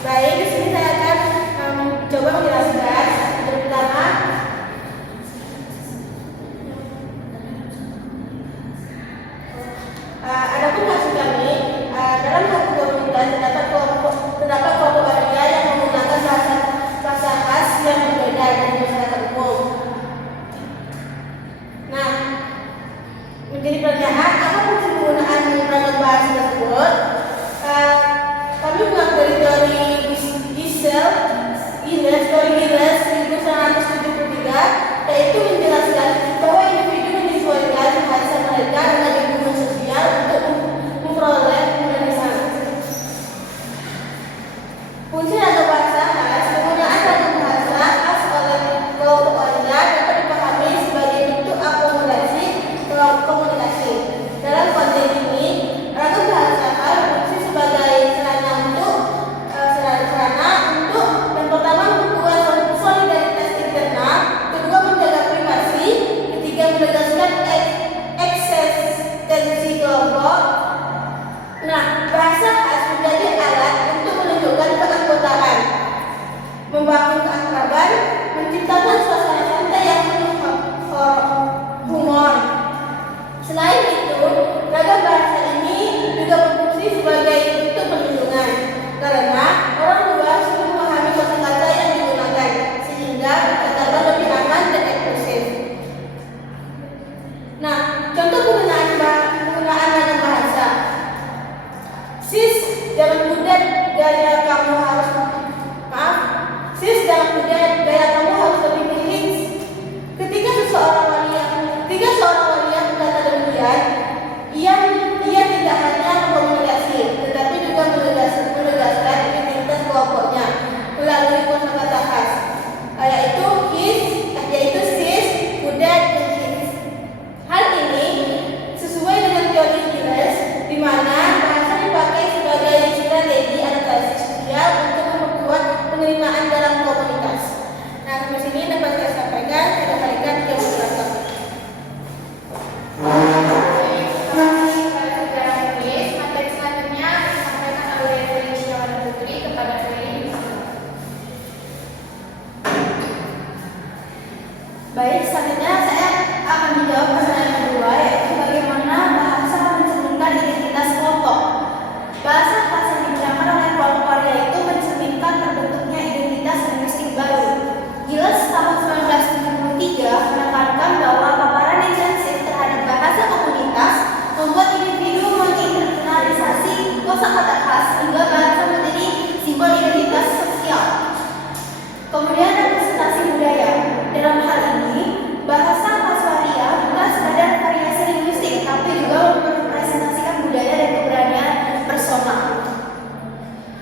Baik, di sini saya akan coba menjelaskan. Yang pertama, adapun maksud kami dalam satu komunitas terdapat kelompok warga yang menggunakan bahasa khas yang berbeda dari masyarakat umum. Nah, menjadi pertanyaan, apa fungsi penggunaan ragam bahasa tersebut? Kami mengambil dari Giles 1973, yaitu menjelaskan bahwa individu menyesuaikan bahasa mereka dengan lingkungan sosial untuk memperoleh penulisan. Fungsi ragam bahasa khas: penggunaan ragam bahasa khas oleh kelompok warga dapat dipahami sebagai bentuk akomodasi komunikasi. Dalam konteks ini, ragam bahasa khas berfungsi sebagai sarana untuk yang pertama membuat solidaritas internal, kedua menjaga privasi, ketiga menegaskan eksistensi kelompok. Nah, bahasa khas menjadi alat untuk menunjukkan keanggotaan, membangun keakraban, menciptakan suasana santai yang penuh humor. Selain itu, ragam bahasa ini juga berfungsi sebagai bentuk perlindungan, karena orang luas sudah memahami kata-kata yang digunakan, sehingga percakapan lebih aman dan eksklusif. Nah, contoh penggunaan ragam bahasa. Sis dalam budet gaya kamu harus lebih hits. Ketika seorang wanita berkata demikian, ia tidak hanya berkomunikasi, tetapi juga menegaskan identitas kelompoknya melalui kosakata khas, yaitu sis, budet, dan hits. Hal ini sesuai dengan teori Giles, di mana bahasa dipakai sebagai strategi adaptasi sosial untuk memperkuat penerimaan dalam komunitas. Nah, sampai sini dapat saya sampaikan. Saya kembalikan ke moderator. Baik, selanjutnya saya akan menjawab pertanyaan kedua, yaitu bagaimana bahasa mencerminkan identitas kelompok. Bahasa khas yang digunakan oleh kelompok warga itu mencerminkan terbentuknya identitas linguistik baru. Giles tahun 1973 menekankan bahwa paparan intensif terhadap bahasa komunitas membuat individu menginternalisasi kosakata khas hingga bahasa menjadi simbol identitas sosial. Kemudian representasi budaya. Dalam hal ini, bahasa khas waria bukan sekadar variasi linguistik, tapi juga merepresentasikan budaya dan keberanian personal.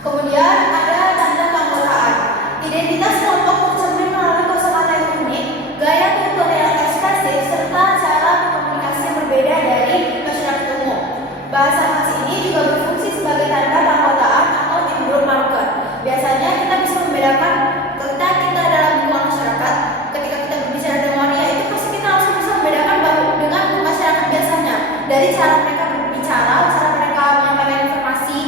Kemudian ada tanda keanggotaan. Identitas kelompok tercermin melalui kosakata yang unik, gaya tutur yang ekspresif, serta cara berkomunikasi yang berbeda dari masyarakat umum. Bahasa khas ini juga berfungsi sebagai tanda keanggotaan atau timbul marker. Biasanya kita bisa membedakan ketika kita dalam lingkungan masyarakat. Ketika kita berbicara dengan waria, itu pasti kita langsung bisa membedakan dengan masyarakat biasanya dari cara mereka berbicara, cara mereka menyampaikan informasi,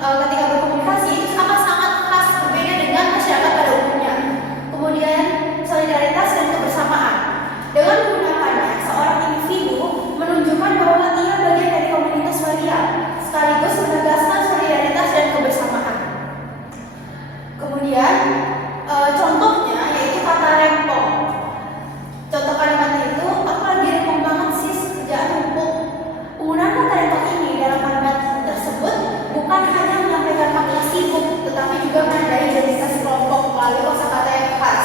ketika berkomunikasi itu sangat khas berbeda dengan masyarakat pada umumnya. Kemudian solidaritas dan kebersamaan. Dengan menggunakannya, seorang individu menunjukkan bahwa ia bagian dari komunitas waria, sekaligus menegaskan solidaritas dan kebersamaan. Kemudian contohnya yaitu kata rempong. Contoh kalimatnya itu, aku lagi rempong banget sis, kerjaan numpuk. Penggunaan kata rempong ini dalam kalimat tersebut bukan hanya menyampaikan makna sibuk, tetapi juga menandai identitas kelompok melalui kosakata yang khas.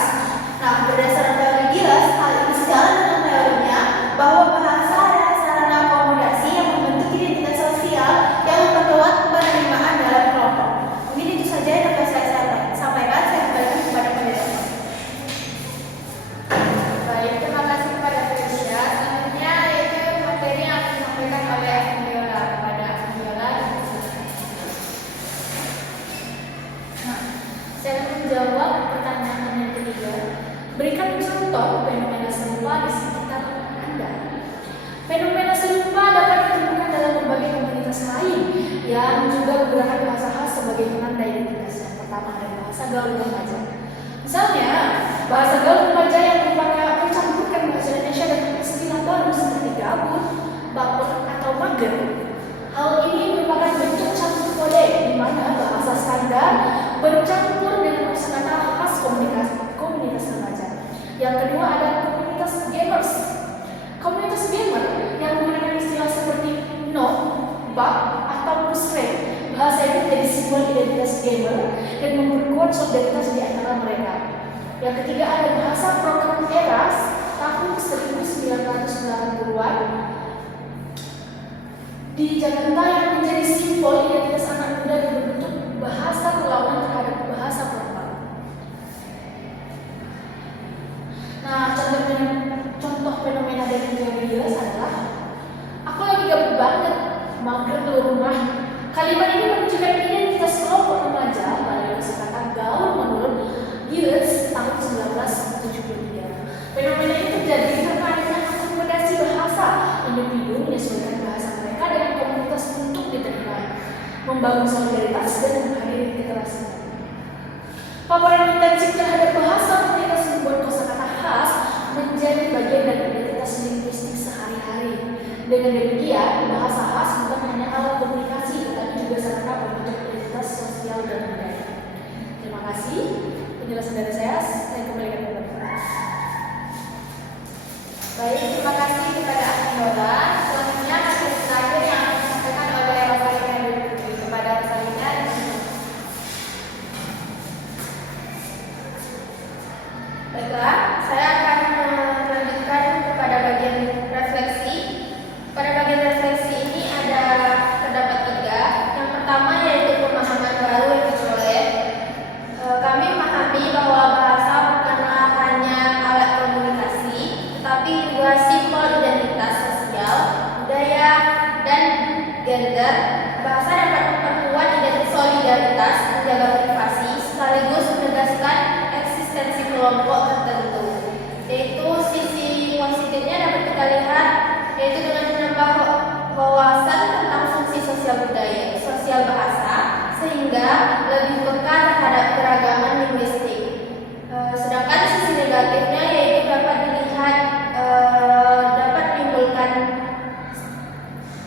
Nah, berdasarkan teori Giles, hal ini sejalan dengan teorinya bahwa bahasa adalah sarana akomodasi yang membentuk identitas sosial yang memperkuat penerimaan dalam kelompok. Mungkin itu saja yang dapat saya sampaikan. Saya kembalikan kepada moderator. Baik, terima kasih kepada Felicia. Selanjutnya yaitu materi yang akan disampaikan oleh Viola. Kepada Viola. Nah, saya akan menjawab pertanyaan yang ketiga. Berikan contoh fenomena serupa di sekitar Anda. Fenomena serupa dapat ditemukan dalam berbagai komunitas lain yang juga menggunakan bahasa khas sebagai penanda identitas. Yang pertama, bahasa gaul remaja. Misalnya, bahasa gaul remaja yang mencampurkan bahasa Indonesia dengan istilah baru seperti gabut, baper, atau mager. Hal ini merupakan bentuk campur kode di mana bahasa standar bercampur dengan kosakata khas komunitas remaja. Yang kedua ada komunitas gamers. Komunitas gamer yang menggunakan istilah seperti no, bug, atau push-rate. Bahasa ini menjadi simbol identitas gamer dan memperkuat solidaritas di antara mereka. Yang ketiga ada bahasa program eras tahun 1980-an di Jakarta yang menjadi simbol identitas anak muda dan berbentuk bahasa perlawanan terhadap bahasa formal. Nah, contoh fenomena dari media adalah aku lagi gabut banget, mager keluar rumah. Kalimat ini menunjukkan identitas kelompok remaja pada kosakata gaul menurut Giles tahun 1973. Fenomena ini terjadi karena adanya akomodasi bahasa individu menyesuaikan bahasa mereka dengan komunitas untuk diterima, membangun solidaritas dan menghadiri literasi. Paparan intensif terhadap bahasa komunitas membuat kosakata khas menjadi bagian dari identitas linguistik sehari-hari. Dengan demikian, bahasa khas bukan hanya alat komunikasi, tetapi juga sarana membentuk identitas sosial dan budaya. Terima kasih. Penjelasan dari saya kembalikan kepada Bapak. Baik, terima kasih kepada Ahli Yola. Selanjutnya materi terakhir yang akan disampaikan oleh Rosalina Dewi kepada Rosalina. Baiklah, saya akan melanjutkan kepada bagian refleksi. Pada bagian refleksi ini terdapat 3. Yang pertama yaitu pemahaman baru yang diperoleh. Kami memahami bahwa bahasa bukanlah hanya alat komunikasi, tetapi juga simbol identitas sosial, budaya, dan gender. Bahasa dapat memperkuat identitas solidaritas, menjaga privasi, sekaligus menegaskan eksistensi kelompok tertentu. Yaitu sisi positifnya dapat kita lihat yaitu dengan menambah wawasan tentang fungsi sosial budaya, sosial bahasa, sehingga lebih peka terhadap keragaman linguistik. Sedangkan sisi negatifnya yaitu dapat dilihat dapat menimbulkan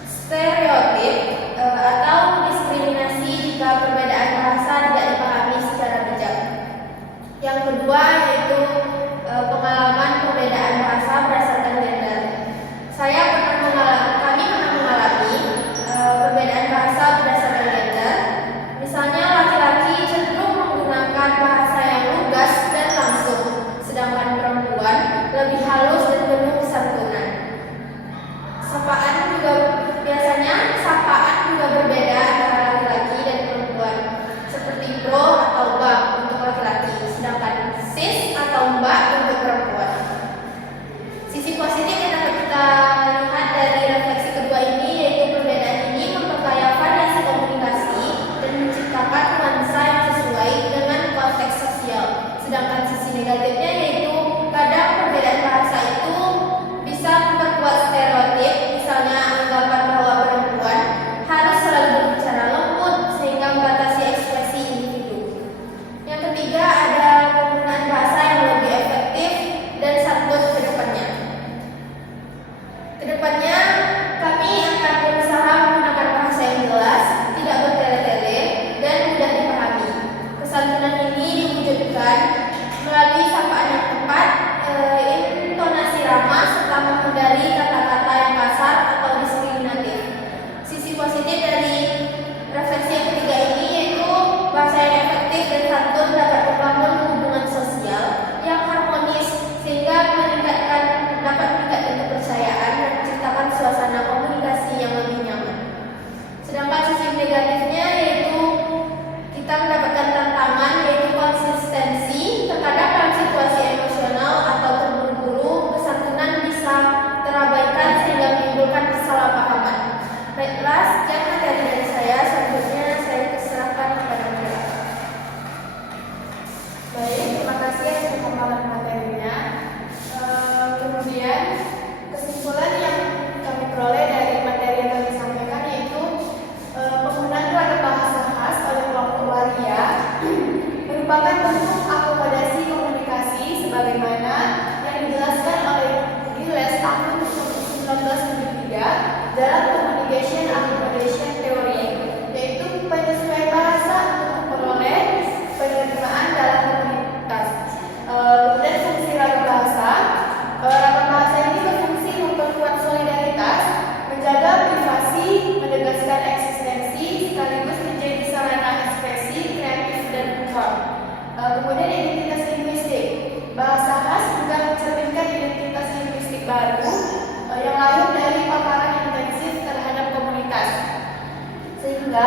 stereotip atau diskriminasi jika perbedaan bahasa tidak dipahami secara bijak. Yang kedua yaitu pengalaman perbedaan bahasa berdasarkan gender. Kami pernah mengalami perbedaan bahasa berdasarkan gender. Misalnya laki-laki merupakan bentuk akomodasi komunikasi sebagaimana yang dijelaskan oleh Giles tahun 1973 dalam Communication Accommodation Theory, yaitu penyesuaian bahasa untuk memperoleh penerimaan dalam komunitas. Kemudian fungsi ragam bahasa. Ragam bahasa ini berfungsi memperkuat solidaritas, menjaga privasi, menegaskan eksistensi, sekaligus menjadi sarana ekspresi kreatif dan kultural. Kemudian identitas linguistik. Bahasa khas juga mencerminkan identitas linguistik baru yang lahir dari paparan intensif terhadap komunitas. Sehingga